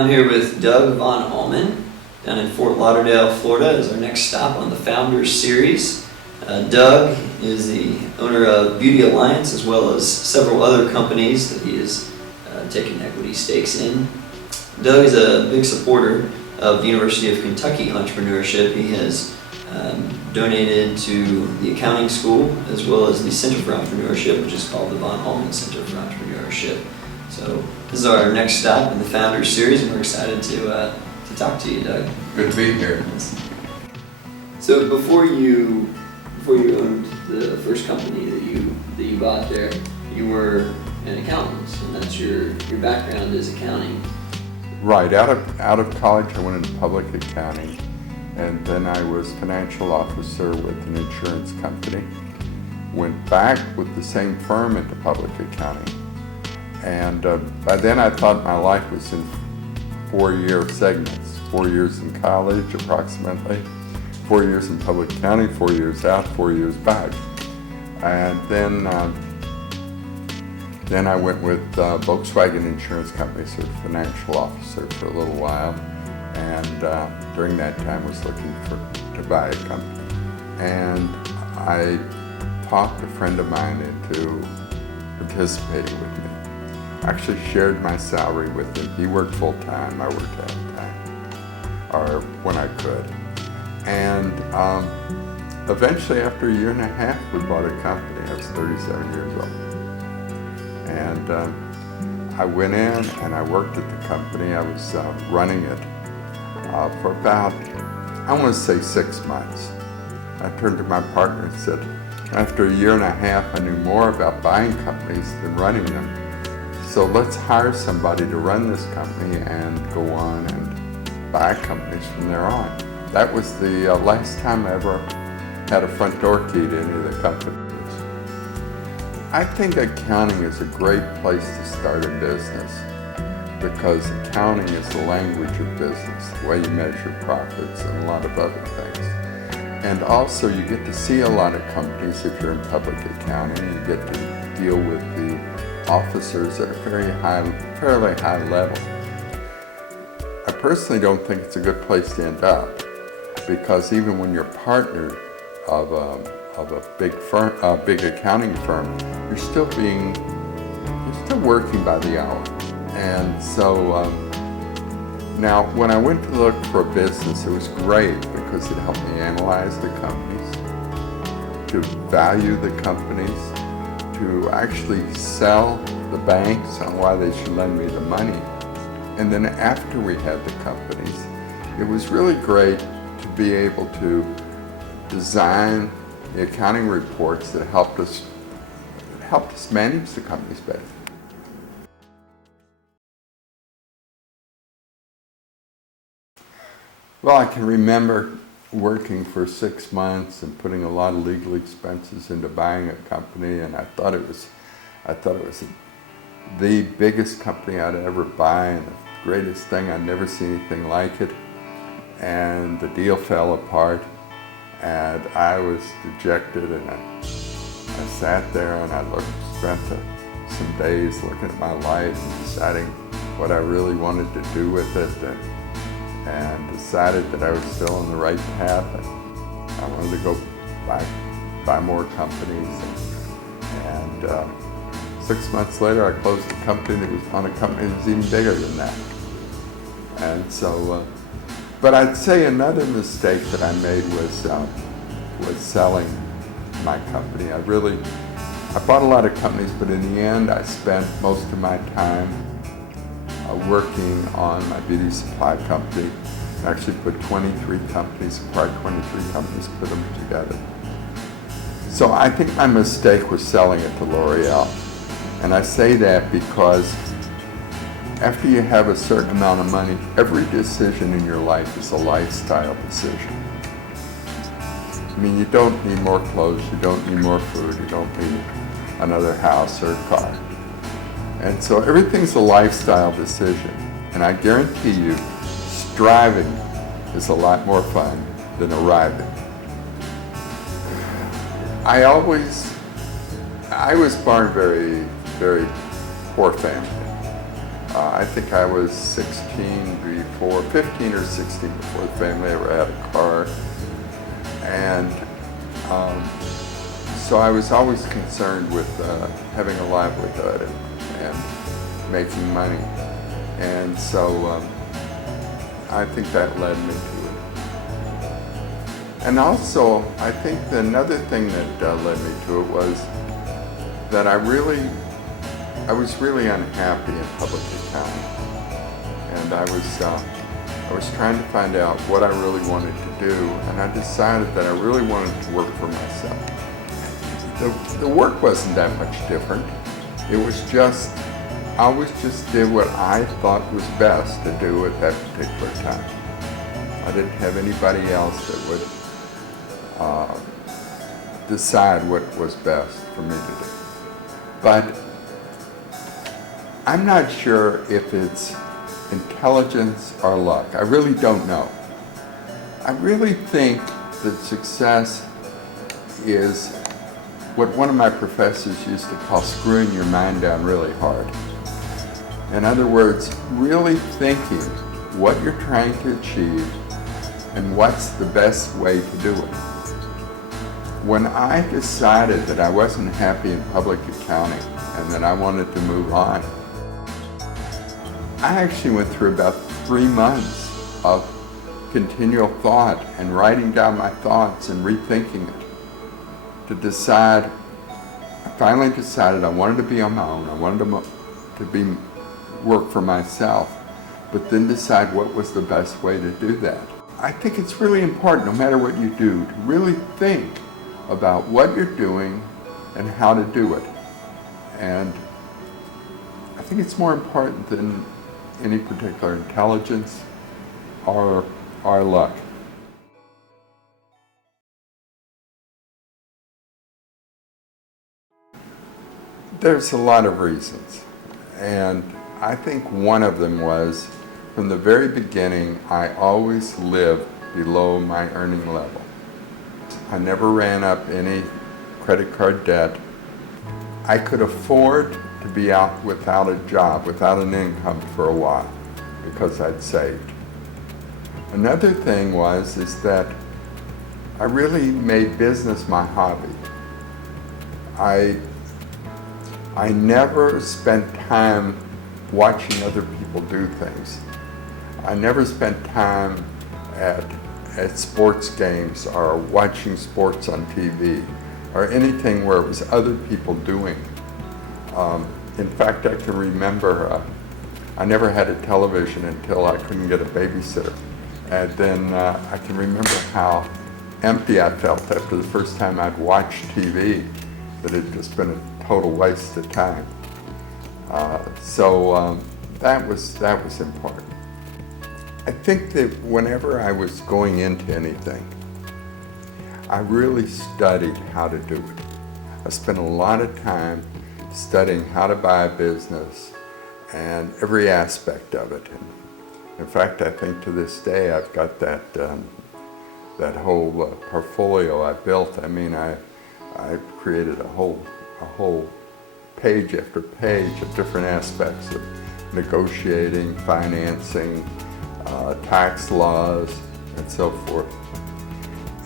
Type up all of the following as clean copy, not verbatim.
I'm here with Doug von Allmen down in Fort Lauderdale, Florida, as our next stop on the Founders Series. Doug is the owner of Beauty Alliance as well as several other companies that he has taken equity stakes in. Doug is a big supporter of the University of Kentucky Entrepreneurship. He has donated to the accounting school as well as the Center for Entrepreneurship, which is called the Von Allmen Center for Entrepreneurship. So this is our next stop in the Founders Series, and we're excited to talk to you, Doug. Good to be here. So before you owned the first company that you bought there, you were an accountant, and that's your background is accounting. Right. Out of college, I went into public accounting, and then I was financial officer with an insurance company. Went back with the same firm into public accounting, and by then I thought my life was in 4-year segments. 4 years in college, approximately. 4 years in public accounting, 4 years out, 4 years back. And then I went with Volkswagen Insurance Company as a financial officer for a little while. And during that time was looking to buy a company. And I talked a friend of mine into participating with me. Actually shared my salary with him. He worked full time, I worked half-time, or when I could. And eventually, after a year and a half, we bought a company. I was 37 years old. And I went in and I worked at the company. I was running it for about, I want to say 6 months. I turned to my partner and said, after a year and a half, I knew more about buying companies than running them. So let's hire somebody to run this company and go on and buy companies from there on. That was the last time I ever had a front door key to any of the companies. I think accounting is a great place to start a business because accounting is the language of business, the way you measure profits and a lot of other things. And also you get to see a lot of companies if you're in public accounting. You get to deal with the officers at a fairly high level. I personally don't think it's a good place to end up because even when you're partner of a big firm, a big accounting firm, you're still working by the hour. And so now when I went to look for a business, it was great because it helped me analyze the companies, to value the companies, to actually sell the banks on why they should lend me the money. And then after we had the companies, it was really great to be able to design the accounting reports that helped us manage the companies better. Well, I can remember working for 6 months and putting a lot of legal expenses into buying a company, and I thought it was the biggest company I'd ever buy and the greatest thing. I'd never seen anything like it. And the deal fell apart, and I was dejected, and I sat there and I spent some days looking at my life and deciding what I really wanted to do with it, and decided that I was still on the right path. I wanted to go buy more companies, and 6 months later I closed the company that was on a company that was even bigger than that. And so, but I'd say another mistake that I made was selling my company. I bought a lot of companies, but in the end I spent most of my time working on my beauty supply company. I actually put 23 companies apart, 23 companies, put them together. So I think my mistake was selling it to L'Oreal. And I say that because after you have a certain amount of money, every decision in your life is a lifestyle decision. I mean, you don't need more clothes, you don't need more food, you don't need another house or a car. And so everything's a lifestyle decision. And I guarantee you, striving is a lot more fun than arriving. I was born very, very poor family. I think I was 15 or 16 before the family ever had a car. And so I was always concerned with having a livelihood and making money. And so I think that led me to it. And also, I think another thing that led me to it was that I was really unhappy in public accounting. And I was trying to find out what I really wanted to do, and I decided that I really wanted to work for myself. The work wasn't that much different. It was just, I always just did what I thought was best to do at that particular time. I didn't have anybody else that would decide what was best for me to do. But I'm not sure if it's intelligence or luck. I really don't know. I really think that success is what one of my professors used to call screwing your mind down really hard. In other words, really thinking what you're trying to achieve and what's the best way to do it. When I decided that I wasn't happy in public accounting and that I wanted to move on, I actually went through about 3 months of continual thought and writing down my thoughts and rethinking it to decide. I finally decided I wanted to be on my own. I wanted to work for myself, but then decide what was the best way to do that. I think it's really important, no matter what you do, to really think about what you're doing and how to do it. And I think it's more important than any particular intelligence or luck. There's a lot of reasons, and I think one of them was, from the very beginning, I always lived below my earning level. I never ran up any credit card debt. I could afford to be out without a job, without an income for a while, because I'd saved. Another thing is that I really made business my hobby. I never spent time watching other people do things. I never spent time at sports games or watching sports on TV or anything where it was other people doing. In fact, I can remember I never had a television until I couldn't get a babysitter. And then I can remember how empty I felt after the first time I'd watched TV, that it had just been a total waste of time. So that was important. I think that whenever I was going into anything, I really studied how to do it. I spent a lot of time studying how to buy a business and every aspect of it. And in fact, I think to this day I've got that whole portfolio I built. I mean, I created a whole page after page of different aspects of negotiating, financing, tax laws, and so forth.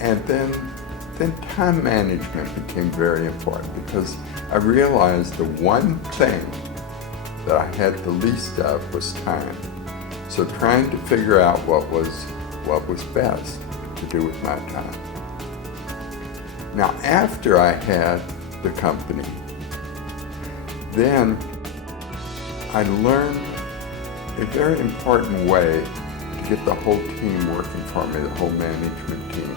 And then time management became very important, because I realized the one thing that I had the least of was time. So trying to figure out what was best to do with my time. Now, after I had the company, then I learned a very important way to get the whole team working for me, the whole management team.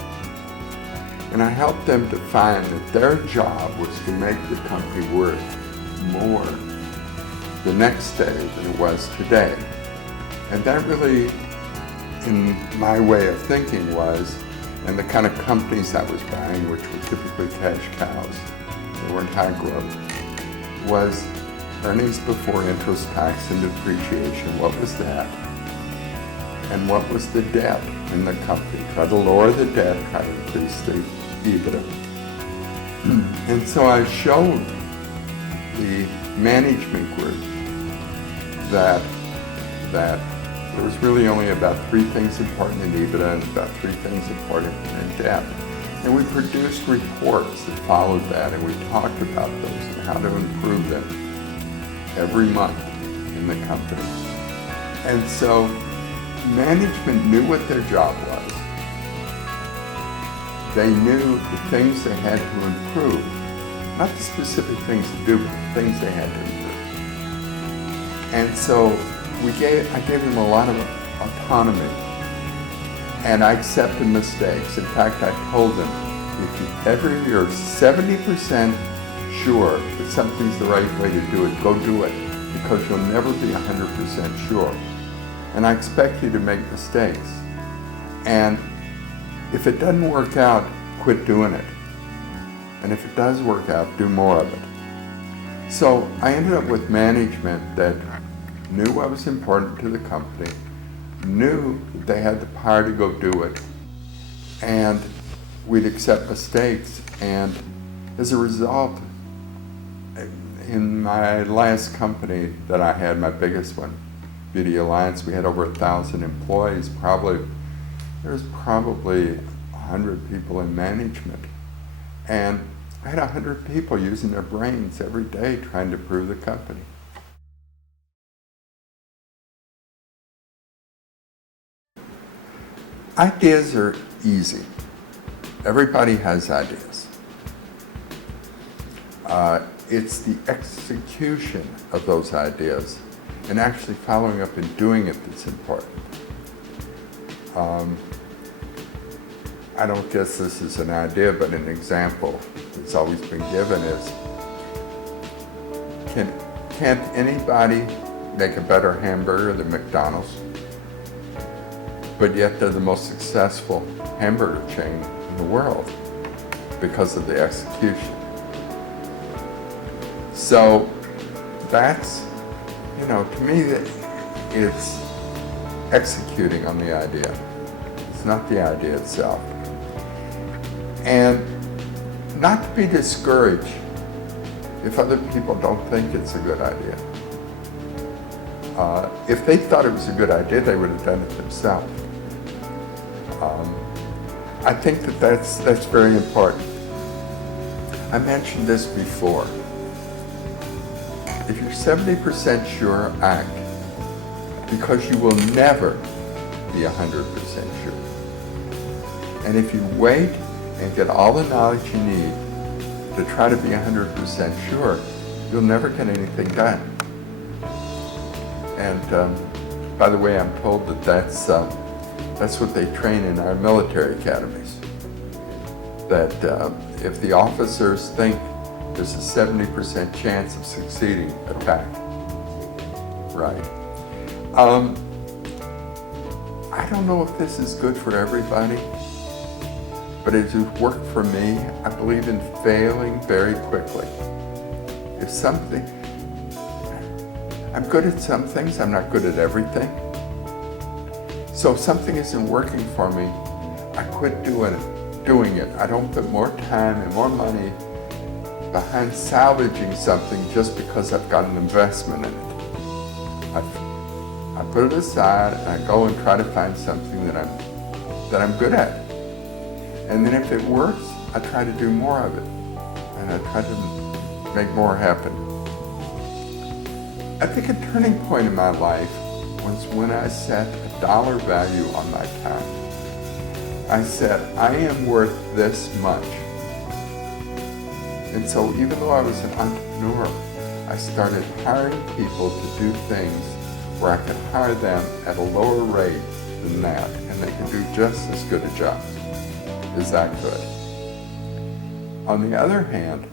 And I helped them to find that their job was to make the company worth more the next day than it was today. And that really, in my way of thinking, and the kind of companies I was buying, which were typically cash cows, they weren't high growth, was earnings before interest, tax, and depreciation. What was that? And what was the debt in the company? Try to lower the debt, try to increase the EBITDA. And so I showed the management group that that there was really only about 3 things important in EBITDA and about 3 things important in debt. And we produced reports that followed that, and we talked about those and how to improve them every month in the company. And so management knew what their job was. They knew the things they had to improve, not the specific things to do, but the things they had to improve. And so I gave them a lot of autonomy, and I accepted mistakes. In fact, I told them, if you're 70% sure that something's the right way to do it, go do it, because you'll never be 100% sure. And I expect you to make mistakes. And if it doesn't work out, quit doing it. And if it does work out, do more of it. So I ended up with management that knew what was important to the company, knew that they had the power to go do it, and we'd accept mistakes. And as a result, in my last company that I had, my biggest one, Beauty Alliance, we had over 1,000 employees. There was probably 100 people in management. And I had 100 people using their brains every day trying to improve the company. Ideas are easy. Everybody has ideas. It's the execution of those ideas and actually following up and doing it that's important. I don't guess this is an idea, but an example that's always been given is, can't anybody make a better hamburger than McDonald's? But yet they're the most successful hamburger chain in the world because of the execution. So that's, to me, it's executing on the idea. It's not the idea itself. And not to be discouraged if other people don't think it's a good idea. If they thought it was a good idea, they would have done it themselves. I think that's very important. I mentioned this before. If you're 70% sure, act, because you will never be 100% sure. And if you wait and get all the knowledge you need to try to be 100% sure, you'll never get anything done. And by the way, I'm told that that's what they train in our military academies. That if the officers think there's a 70% chance of succeeding, attack. Right. I don't know if this is good for everybody, but it has worked for me. I believe in failing very quickly. If something, I'm good at some things, I'm not good at everything. So if something isn't working for me, I quit doing it. I don't put more time and more money behind salvaging something just because I've got an investment in it. I put it aside and I go and try to find something that I'm good at. And then if it works, I try to do more of it. And I try to make more happen. I think a turning point in my life was when I set a dollar value on my time. I said, I am worth this much. And so even though I was an entrepreneur, I started hiring people to do things where I could hire them at a lower rate than that, and they could do just as good a job as I could. On the other hand,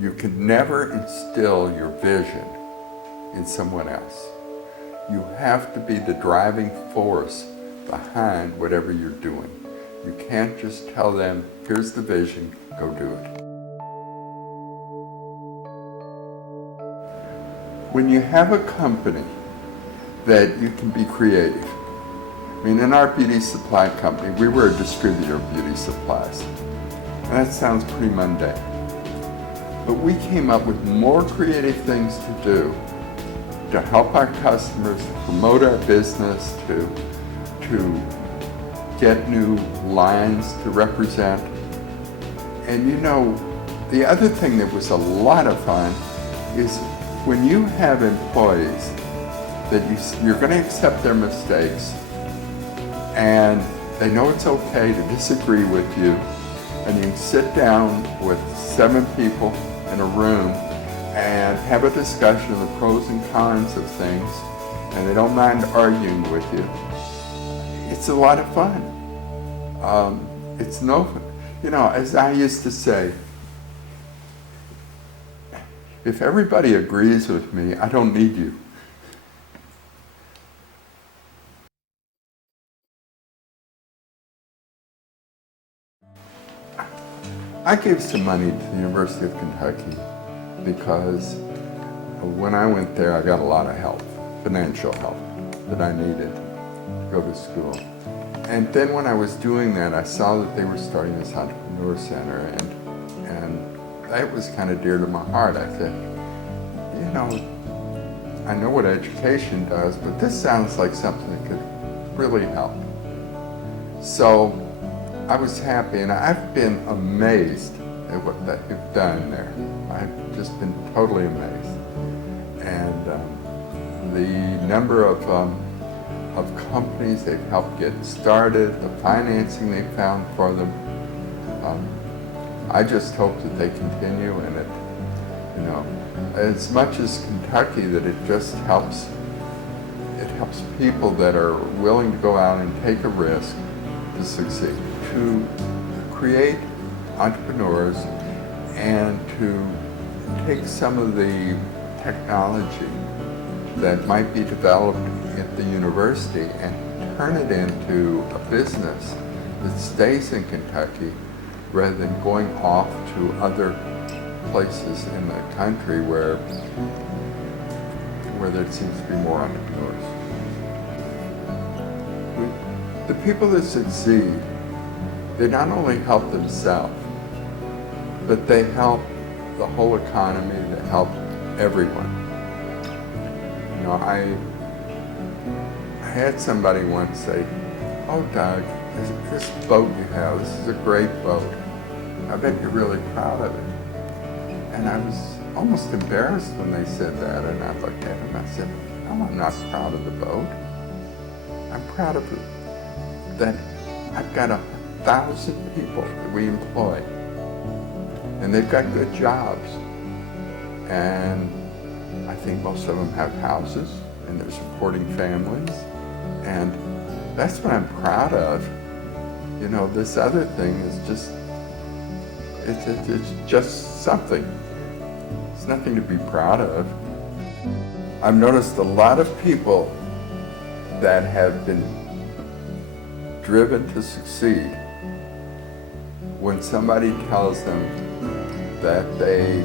you could never instill your vision in someone else. You have to be the driving force behind whatever you're doing. You can't just tell them, here's the vision, go do it. When you have a company that you can be creative, I mean, in our beauty supply company, we were a distributor of beauty supplies. And that sounds pretty mundane. But we came up with more creative things to do to help our customers, to promote our business, to get new lines to represent. And you know, the other thing that was a lot of fun is when you have employees that you're going to accept their mistakes, and they know it's okay to disagree with you, and you can sit down with 7 people in a room and have a discussion of the pros and cons of things, and they don't mind arguing with you. It's a lot of fun. It's no, you know, as I used to say, if everybody agrees with me, I don't need you. I gave some money to the University of Kentucky because when I went there, I got a lot of help, financial help that I needed to go to school. And then when I was doing that, I saw that they were starting this Entrepreneur Center, and that was kind of dear to my heart. I said, you know, I know what education does, but this sounds like something that could really help. So I was happy, and I've been amazed at what they've done there. I've just been totally amazed. And the number of companies they've helped get started, the financing they found for them. I just hope that they continue, and it, you know, as much as Kentucky, that it just helps. It helps people that are willing to go out and take a risk to succeed, to create entrepreneurs, and to take some of the technology that might be developed at the university and turn it into a business that stays in Kentucky rather than going off to other places in the country where there seems to be more entrepreneurs. The people that succeed, they not only help themselves, but they help the whole economy, they help everyone. You know, I had somebody once say, "Oh, Doug, this boat you have, this is a great boat. I bet you're really proud of it." And I was almost embarrassed when they said that, and I looked at them and I said, "No, I'm not proud of the boat. I'm proud of it that I've got 1,000 people that we employ, and they've got good jobs. And I think most of them have houses, and they're supporting families, and that's what I'm proud of. You know, this other thing is just, it's just something. It's nothing to be proud of." I've noticed a lot of people that have been driven to succeed when somebody tells them that they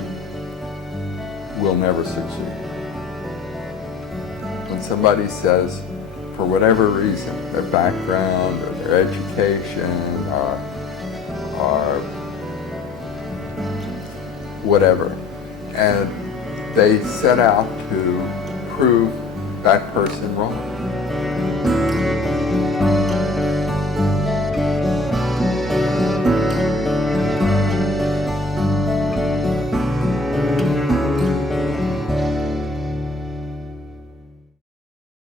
will never succeed. When somebody says, for whatever reason, their background or their education or whatever, and they set out to prove that person wrong.